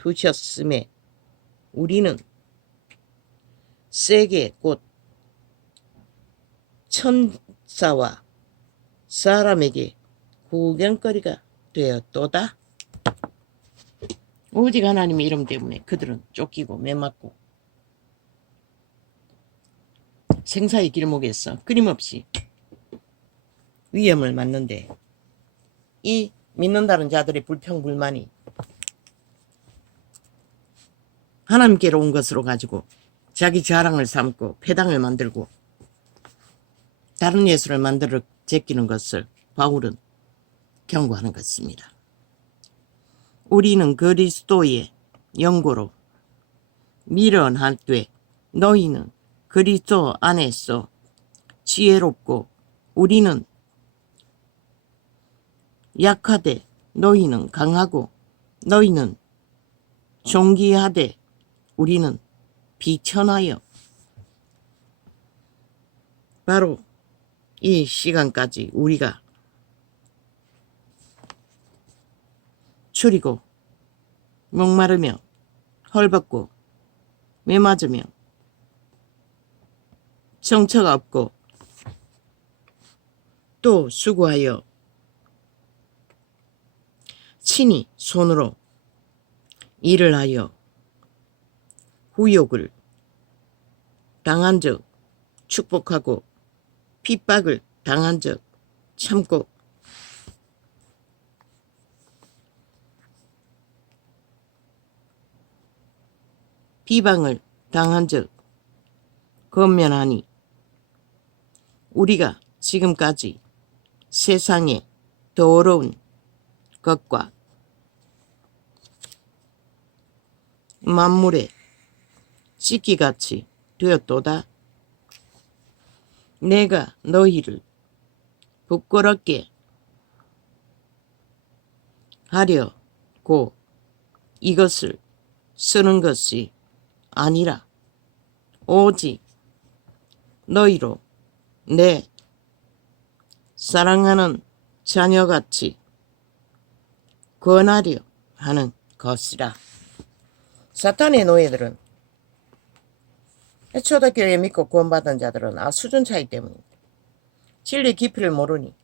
두셨음에 우리는 세계 곧 천사와 사람에게 구경거리가 되었도다. 오직 하나님의 이름 때문에 그들은 쫓기고 매맞고 생사의 길목에서 끊임없이 위험을 맞는데, 이 믿는다는 자들의 불평불만이 하나님께로 온 것으로 가지고 자기 자랑을 삼고 패당을 만들고 다른 예수를 만들어 제끼는 것을 바울은 경고하는 것입니다. 우리는 그리스도의 영고로 미련하되 너희는 그리스도 안에서 지혜롭고 우리는 약하되 너희는 강하고 너희는 존귀하되 우리는 비천하여. 바로 이 시간까지 우리가 추리고 목마르며 헐벗고 매맞으며 정처가 없고 또 수고하여 친히 손으로 일을 하여 후욕을 당한 적 축복하고 핍박을 당한 적 참고 비방을 당한 적 건면하니 우리가 지금까지 세상의 더러운 것과 만물의 찢기같이 되었도다. 내가 너희를 부끄럽게 하려고 이것을 쓰는 것이 아니라 오직 너희로 내 사랑하는 자녀같이 권하려 하는 것이라. 사탄의 노예들은, 초대교회 믿고 구원받은 자들은 수준 차이 때문입니다. 진리 깊이를 모르니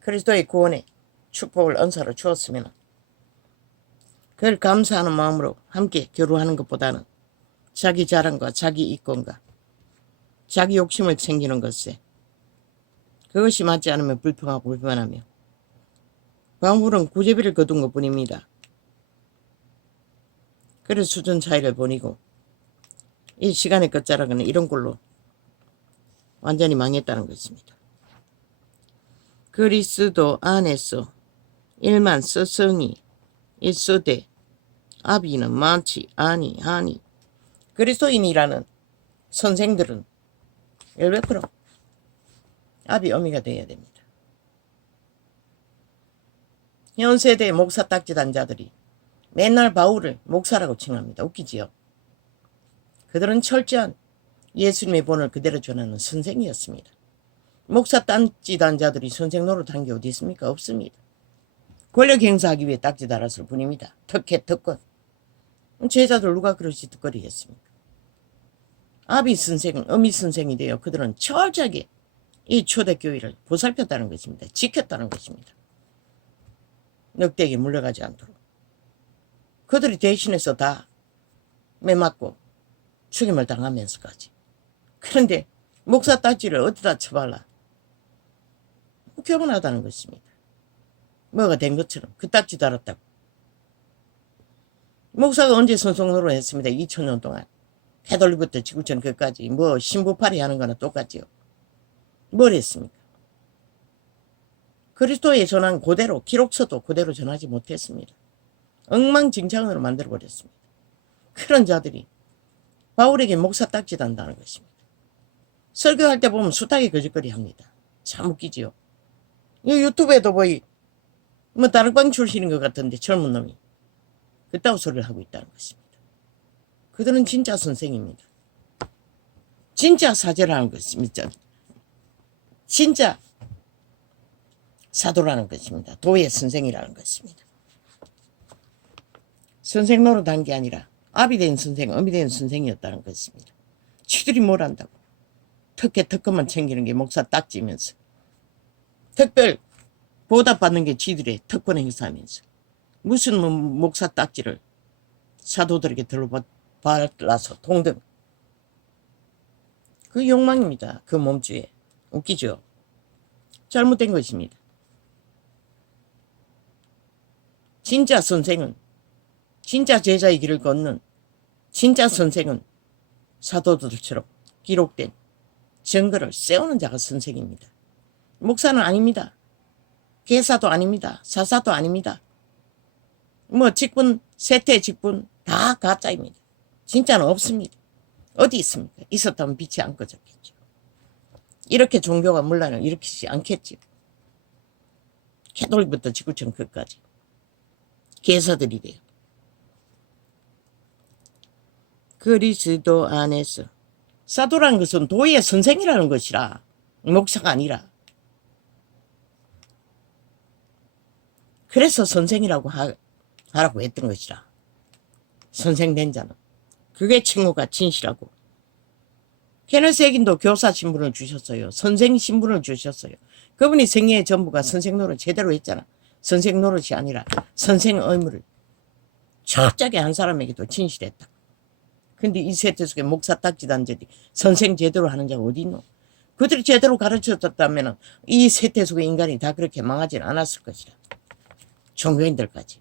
그리스도의 구원의 축복을 은사로 주었으면 그걸 감사하는 마음으로 함께 교류하는 것보다는 자기 자랑과 자기 이권과 자기 욕심을 챙기는 것에 그것이 맞지 않으면 불평하고 불만하며 바울은 구제비를 거둔 것뿐입니다. 그래서 수준 차이를 보이고 이 시간의 끝자락은 이런 걸로 완전히 망했다는 것입니다. 그리스도 안에서 일만 스승이 있으되 아비는 많지 아니하니. 그리스도인이라는 선생들은 100% 아비 어미가 되어야 됩니다. 현 세대 목사 딱지단 자들이 맨날 바울을 목사라고 칭합니다. 웃기지요? 그들은 철저한 예수님의 본을 그대로 전하는 선생이었습니다. 목사 딱지단 자들이 선생 노릇한 게 어디 있습니까? 없습니다. 권력 행사하기 위해 딱지 달았을 뿐입니다. 특혜, 특권. 제자들 누가 그러시 득거리겠습니까? 아비 선생, 어미 선생이 되어 그들은 철저하게 이 초대교회를 보살폈다는 것입니다. 지켰다는 것입니다. 늑대에게 물려가지 않도록. 그들이 대신해서 다 매맞고 죽임을 당하면서까지. 그런데 목사 딱지를 어디다 쳐발라? 교만하다는 것입니다. 뭐가 된 것처럼 그 딱지 달았다고. 목사가 언제 선송노릇 했습니다. 2000년 동안. 해돌리부터 지구촌 끝까지 뭐 신부팔이 하는 거나 똑같지요. 뭘 했습니까? 그리스도의 전한 그대로, 기록서도 그대로 전하지 못했습니다. 엉망진창으로 만들어버렸습니다. 그런 자들이 바울에게 목사 딱지 단다는 것입니다. 설교할 때 보면 숱하게 거짓거리 합니다. 참 웃기지요. 이 유튜브에도 뭐 다락방 출신인 것 같은데 젊은 놈이 그따구 소리를 하고 있다는 것입니다. 그들은 진짜 선생입니다. 진짜 사제라는 것입니다. 진짜 사도라는 것입니다. 도의 선생이라는 것입니다. 선생 노릇한 게 아니라 아비 된 선생, 어미 된 선생이었다는 것입니다. 지들이 뭘 한다고. 특권만 챙기는 게 목사 딱지면서. 특별 보답받는 게 지들의 특권 행사하면서. 무슨 목사 딱지를 사도들에게 들러발라서 동등. 그 욕망입니다. 그 몸주에. 웃기죠? 잘못된 것입니다. 진짜 선생은, 진짜 제자의 길을 걷는 진짜 선생은 사도들처럼 기록된 증거를 세우는 자가 선생입니다. 목사는 아닙니다. 계사도 아닙니다. 사사도 아닙니다. 뭐 직분, 세태 직분 다 가짜입니다. 진짜는 없습니다. 어디 있습니까? 있었다면 빛이 안 꺼졌겠죠. 이렇게 종교가 문란을 일으키지 않겠죠. 캐톨릭부터 지구촌 끝까지 계사들이 돼요. 그리스도 안에서. 사도라는 것은 도의 선생이라는 것이라, 목사가 아니라. 그래서 선생이라고 하라고 했던 것이라. 선생 된 자는. 그게 칭호가 진실하고. 케네스 에긴도 교사 신분을 주셨어요. 선생 신분을 주셨어요. 그분이 생애의 전부가 선생 노릇 제대로 했잖아. 선생 노릇이 아니라 선생 의무를 철저하게 한 사람에게도 진실했다. 근데 이 세태 속에 목사 딱지단들이 선생 제대로 하는 자가 어디 있노? 그들이 제대로 가르쳐줬다면 이 세태 속의 인간이 다 그렇게 망하진 않았을 것이라. 종교인들까지.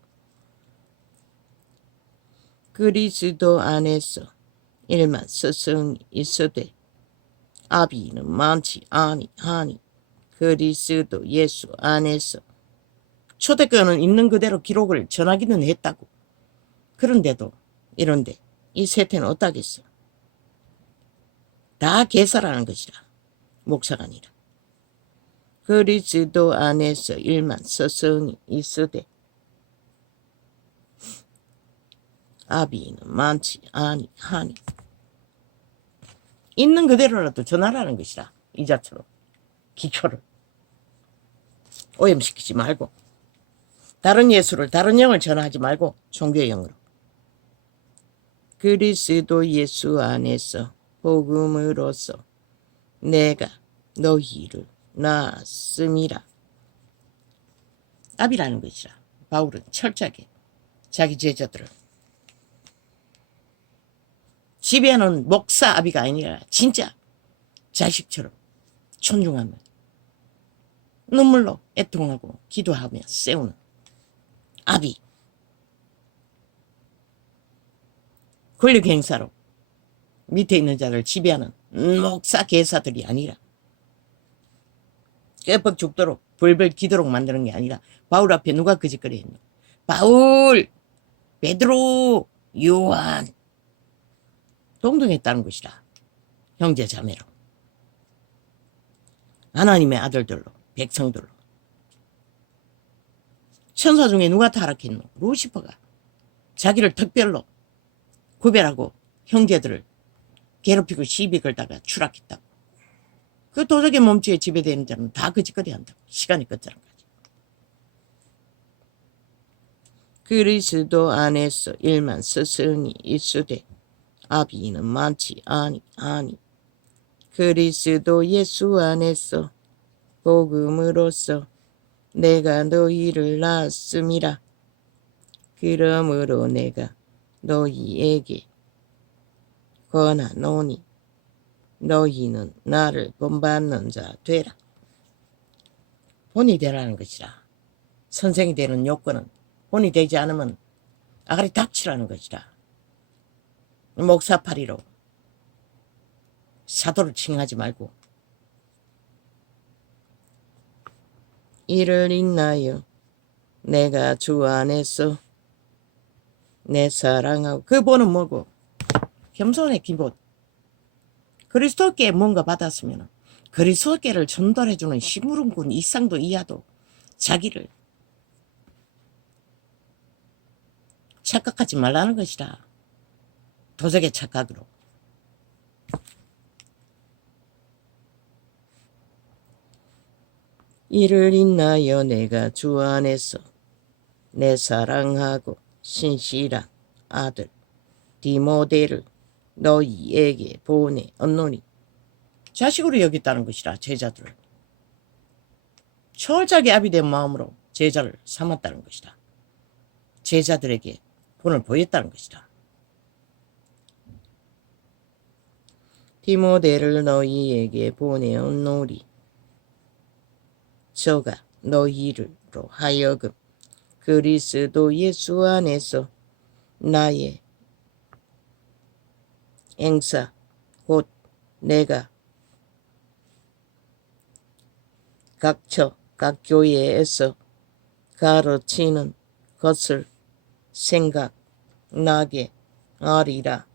그리스도 안에서 일만 스승이 있으되 아비는 많지 아니하니 그리스도 예수 안에서. 초대교회는 있는 그대로 기록을 전하기는 했다고. 그런데도 이런데 이 세태는 어떠겠어? 다 계사라는 것이라. 목사가 아니라. 그리스도 안에서 일만 스승이 있으되 아비는 많지 아니하니. 있는 그대로라도 전하라는 것이라. 이자처럼 기초를 오염시키지 말고 다른 예수를 다른 영을 전하지 말고 종교의 영으로. 그리스도 예수 안에서 복음으로써 내가 너희를 낳았음이라. 아비라는 것이라. 바울은 철저하게 자기 제자들을 지배하는 목사 아비가 아니라 진짜 자식처럼 존중하며 눈물로 애통하고 기도하며 세우는 아비. 권력 행사로 밑에 있는 자를 지배하는 목사 계사들이 아니라 깨뻑 죽도록 벌벌 기도록 만드는 게 아니라. 바울 앞에 누가 그 짓거리 했노? 바울, 베드로, 요한 동등했다는 것이라. 형제 자매로 하나님의 아들들로 백성들로. 천사 중에 누가 타락했노? 루시퍼가 자기를 특별로 구별하고 형제들을 괴롭히고 시비 걸다가 추락했다고. 그 도적의 몸주에 지배되는 자는 다 그 짓거리 한다고. 시간이 끝자는 거지. 그리스도 안에서 일만 스승이 있으되 아비는 많지 아니하니 그리스도 예수 안에서 복음으로써 내가 너희를 낳았음이라. 그러므로 내가 너희에게 권하노니 너희는 나를 본받는 자 되라. 본이 되라는 것이라. 선생이 되는 요건은 본이 되지 않으면 아가리 닥치라는 것이라. 목사파리로 사도를 칭하지 말고. 이를 인하여 내가 주 안에서 내 사랑하고. 그 본은 뭐고? 겸손의 기본. 그리스도께 뭔가 받았으면 그리스도께를 전달해주는 시무름꾼 이상도 이하도 자기를 착각하지 말라는 것이라. 도적의 착각으로. 이를 인하여 내가 주 안에서 내 사랑하고 신실한 아들 디모데를 너희에게 보내었노니. 자식으로 여겼다는 것이라. 제자들을 철저하게 아비된 마음으로 제자를 삼았다는 것이다. 제자들에게 본을 보였다는 것이다. 디모데를 너희에게 보내었노니 저가 너희로 하여금 그리스도 예수 안에서 나의 행사 곧 내가 각처 각 교회에서 가르치는 것을 생각나게 하리라.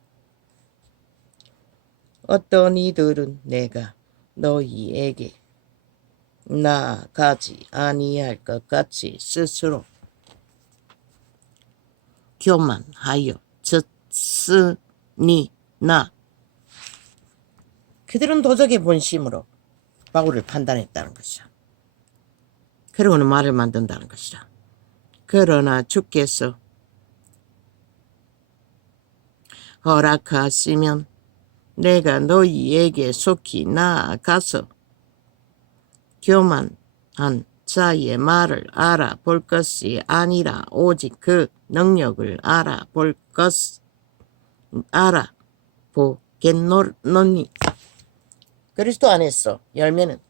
어떤 이들은 내가 너희에게 나아가지 아니할 것 같이 스스로 교만하여 졌으니나. 그들은 도적의 본심으로 바울을 판단했다는 것이다. 그러고는 말을 만든다는 것이다. 그러나 주께서 허락하시면 내가 너희에게 속히 나아가서 교만한 자의 말을 알아볼 것이 아니라 오직 그 능력을 알아보겠노니. 그리스도 안에서 열매는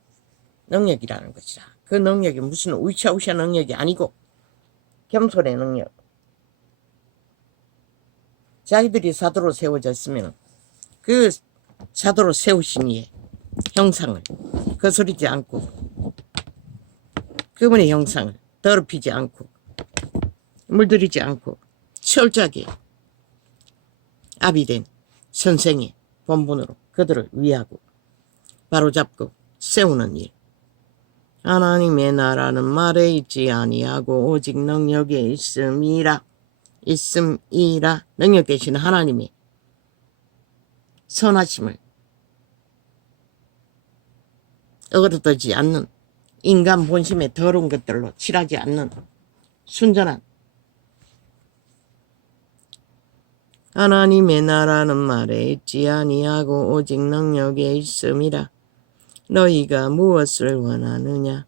능력이라는 것이라. 그 능력이 무슨 우샤우샤 능력이 아니고 겸손의 능력. 자기들이 사도로 세워졌으면 그 사도로 세우신 이의 형상을 거스르지 않고 그분의 형상을 더럽히지 않고 물들이지 않고 철저하게 아비된 선생의 본분으로 그들을 위하고 바로잡고 세우는 일. 하나님의 나라는 말에 있지 아니하고 오직 능력에 있음이라. 능력 계신 하나님의 선하심을 어그러들지 않는, 인간 본심의 더러운 것들로 칠하지 않는 순전한 하나님의 나라는 말에 있지 아니하고 오직 능력에 있음이라. 너희가 무엇을 원하느냐?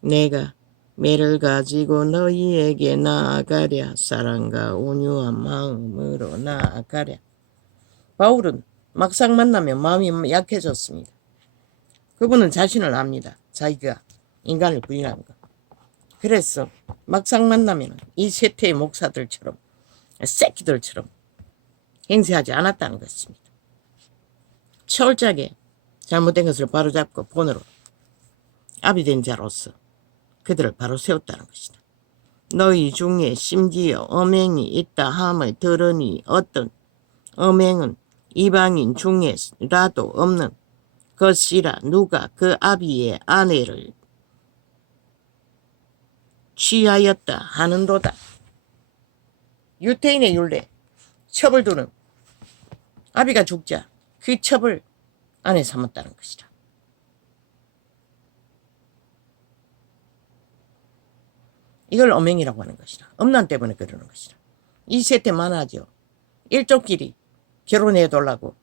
내가 매를 가지고 너희에게 나아가랴. 사랑과 온유한 마음으로 나아가랴. 바울은 막상 만나면 마음이 약해졌습니다. 그분은 자신을 압니다. 자기가 인간을 부인한 것. 그래서 막상 만나면 이 세태의 목사들처럼 새끼들처럼 행세하지 않았다는 것입니다. 철저하게 잘못된 것을 바로잡고 본으로 아비된 자로서 그들을 바로 세웠다는 것이다. 너희 중에 심지어 엄행이 있다 함을 들으니 어떤 엄행은 이방인 중에라도 없는 것이라. 누가 그 아비의 아내를 취하였다 하는도다. 유태인의 율례, 첩을 두는 아비가 죽자 그 첩을 아내 삼았다는 것이다. 이걸 엄행이라고 하는 것이다. 엄난 때문에 그러는 것이다. 이 세태 많아져. 일족끼리 결혼해달라고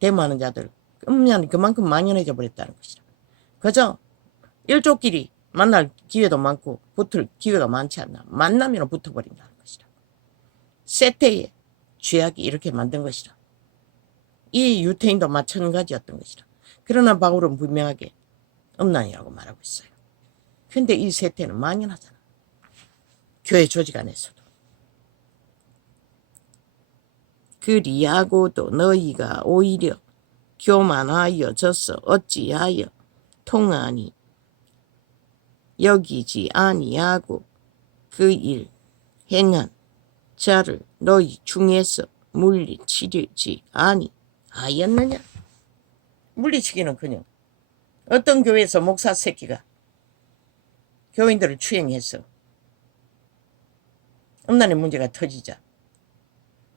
데모하는 자들 음란 그만큼 만연해져 버렸다는 것이다. 그저 일족끼리 만날 기회도 많고 붙을 기회가 많지 않나. 만나면 붙어버린다는 것이다. 세태의 죄악이 이렇게 만든 것이다. 이 유태인도 마찬가지였던 것이다. 그러나 바울은 분명하게 음란이라고 말하고 있어요. 근데 이 세태는 만연하잖아. 교회 조직 안에서도. 그리하고도 너희가 오히려 교만하여 져서 어찌하여 통하니 여기지 아니하고 그 일 행한 자를 너희 중에서 물리치지 아니하였느냐. 물리치기는커녕 어떤 교회에서 목사 새끼가 교인들을 추행해서 음란의 문제가 터지자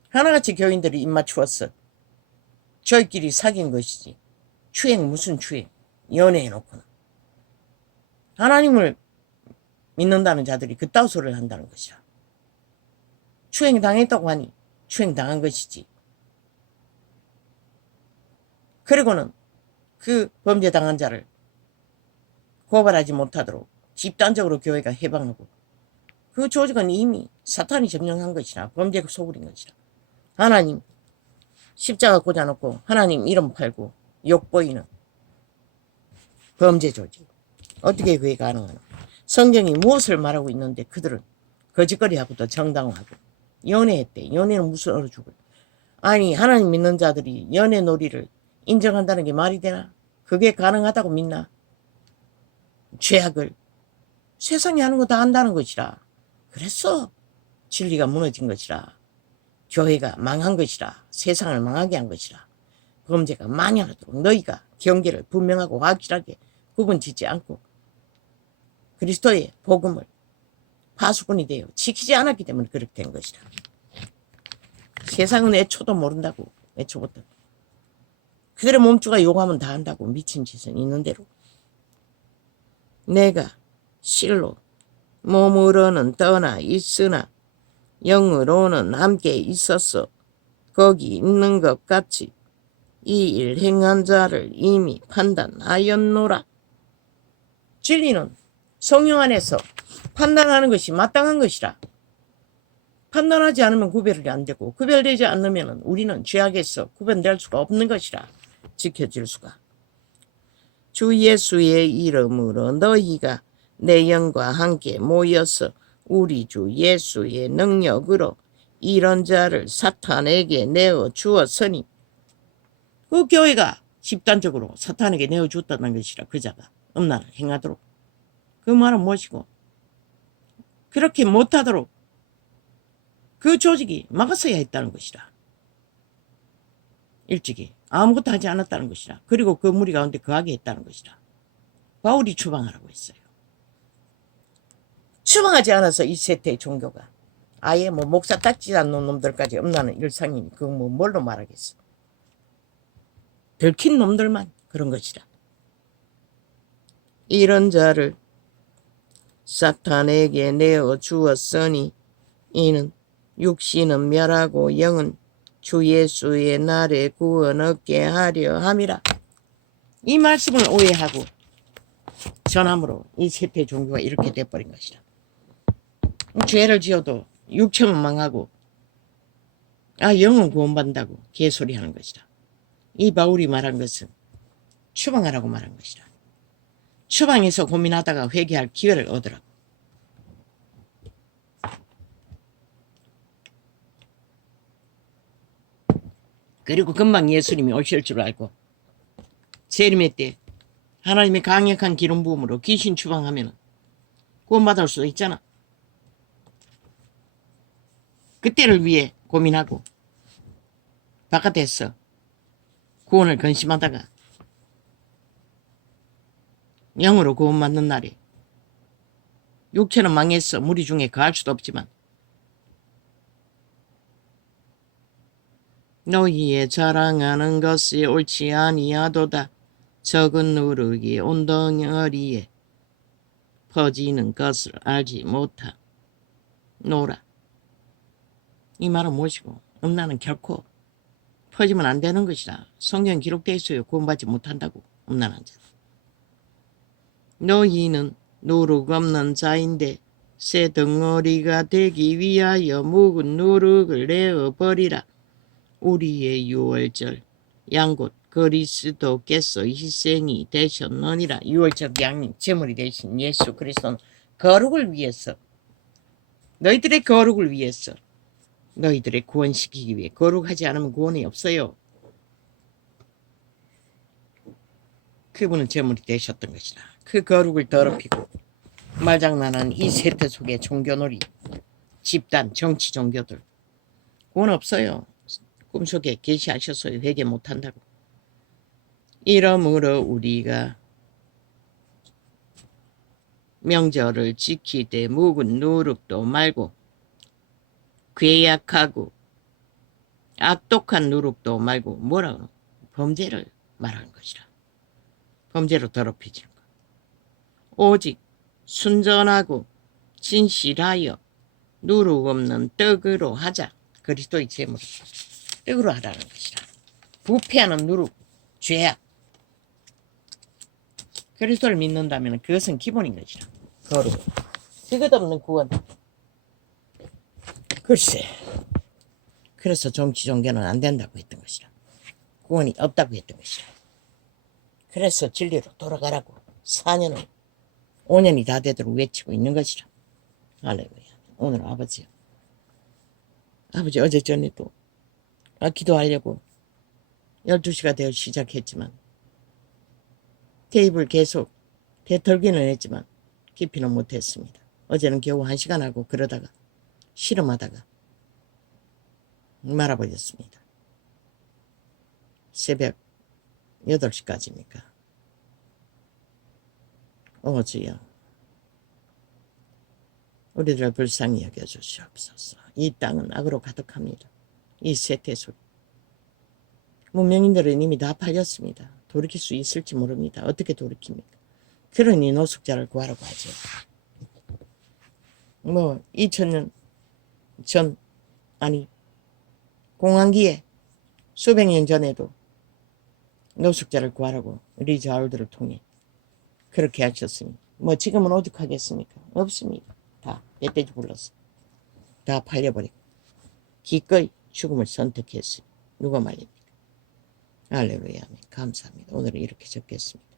하나같이 교인들이 입맞추었어. 저희끼리 사귄 것이지. 추행 무슨 추행. 연애해놓고는. 하나님을 믿는다는 자들이 그따위 소리를 한다는 것이야. 추행당했다고 하니 추행당한 것이지. 그리고는 그 범죄당한 자를 고발하지 못하도록 집단적으로 교회가 해방하고, 그 조직은 이미 사탄이 점령한 것이라, 범죄 소굴인 것이라. 하나님 십자가 꽂아놓고 하나님 이름 팔고 욕보이는 범죄 조직. 어떻게 그게 가능하나? 성경이 무엇을 말하고 있는데 그들은 거짓거리하고도 정당화하고 연애했대. 연애는 무슨 어느 죽을. 아니, 하나님 믿는 자들이 연애 놀이를 인정한다는 게 말이 되나? 그게 가능하다고 믿나? 죄악을 세상이 하는 거 다 한다는 것이라. 그래서 진리가 무너진 것이라. 교회가 망한 것이라. 세상을 망하게 한 것이라. 범죄가 만연하도록 너희가 경계를 분명하고 확실하게 구분짓지 않고 그리스도의 복음을 파수꾼이 되어 지키지 않았기 때문에 그렇게 된 것이라. 세상은 애초도 모른다고. 애초부터. 그들의 몸주가 요구하면 다 한다고. 미친 짓은 있는 대로. 내가 실로 몸으로는 떠나 있으나 영으로는 함께 있었어. 거기 있는 것 같이 이 일 행한 자를 이미 판단하였노라. 진리는 성령 안에서 판단하는 것이 마땅한 것이라. 판단하지 않으면 구별이 안 되고, 구별되지 않으면 우리는 죄악에서 구분될 수가 없는 것이라. 지켜질 수가. 주 예수의 이름으로 너희가 내 영과 함께 모여서 우리 주 예수의 능력으로 이런 자를 사탄에게 내어 주었으니, 그 교회가 집단적으로 사탄에게 내어 주었다는 것이라. 그 자가 음란을 행하도록. 그 말은 무엇이고, 그렇게 못하도록 그 조직이 막았어야 했다는 것이라. 일찍이 아무것도 하지 않았다는 것이라. 그리고 그 무리 가운데 거하게 했다는 것이라. 바울이 추방하라고 했어요. 추방하지 않아서 이 세태의 종교가 아예 뭐 목사 딱지 않는 놈들까지 음란한 일상이니 그거 뭐 뭘로 말하겠어. 들킨 놈들만 그런 것이라. 이런 자를 사탄에게 내어 주었으니 이는 육신은 멸하고 영은 주 예수의 날에 구원 얻게 하려 함이라. 이 말씀을 오해하고 전함으로 이 세태 종교가 이렇게 돼버린 것이라. 죄를 지어도 육체는 망하고 영은 구원받는다고 개소리 하는 것이라. 이 바울이 말한 것은 추방하라고 말한 것이라. 추방해서 고민하다가 회개할 기회를 얻으라고. 그리고 금방 예수님이 오실 줄 알고 재림의 때 하나님의 강력한 기름 부음으로 귀신 추방하면 구원받을 수도 있잖아. 그때를 위해 고민하고 바깥에서 구원을 근심하다가 영으로 구원받는 날에 육체는 망해서 무리 중에 거할 수도 없지만 너희의 자랑하는 것이 옳지 아니하도다. 적은 누룩이 온 덩어리에 퍼지는 것을 알지 못하노라. 이 말은 무엇이고, 음란은 결코 퍼지면 안 되는 것이라. 성경 기록되어 있어요. 구원받지 못한다고. 음란한 자. 너희는 누룩 없는 자인데 새 덩어리가 되기 위하여 묵은 누룩을 내어버리라. 우리의 유월절 양곧 그리스도께서 희생이 되셨느니라. 유월절 양님 제물이 되신 예수 그리스도는 거룩을 위해서, 너희들의 거룩을 위해서, 너희들의 구원시키기 위해. 거룩하지 않으면 구원이 없어요. 그분은 제물이 되셨던 것이라. 그 거룩을 더럽히고 말장난하는 이 세태 속의 종교놀이, 집단, 정치 종교들 구원 없어요. 꿈속에 계시하셨어요. 회개 못한다고. 이러므로 우리가 명절을 지키되 묵은 누룩도 말고 괴약하고 악독한 누룩도 말고 뭐라고? 범죄를 말하는 것이라. 범죄로 더럽히지는 것. 오직 순전하고 진실하여 누룩 없는 떡으로 하자. 그리스도의 제물 떡으로 하라는 것이라. 부패하는 누룩, 죄악. 그리스도를 믿는다면 그것은 기본인 것이라. 거룩. 그것 없는 구원. 글쎄. 그래서 정치 종교는 안 된다고 했던 것이라. 구원이 없다고 했던 것이라. 그래서 진리로 돌아가라고 4년을 5년이 다 되도록 외치고 있는 것이라. 할렐루야. 오늘 아버지 어제 전에 또 기도하려고 12시가 되어 시작했지만 테이블 계속 대털기는 했지만 깊이는 못했습니다. 어제는 겨우 1시간 하고 그러다가 실험하다가 말아버렸습니다. 새벽 8시까지니까. 주여 우리들을 불쌍히 여겨주시옵소서. 이 땅은 악으로 가득합니다. 이 세태소 문명인들은 이미 다 팔렸습니다. 돌이킬 수 있을지 모릅니다. 어떻게 돌이킵니까? 그러니 노숙자를 구하라고 하죠. 2000년 전 아니 공황기에 수백 년 전에도 노숙자를 구하라고 리즈 아울드를 통해 그렇게 하셨으니 지금은 오죽하겠습니까? 없습니다. 다 멧돼지 불렀어. 다 팔려버리고 기꺼이 죽음을 선택했으니 누가 말립니까? 할렐루야. 감사합니다. 오늘은 이렇게 적겠습니다.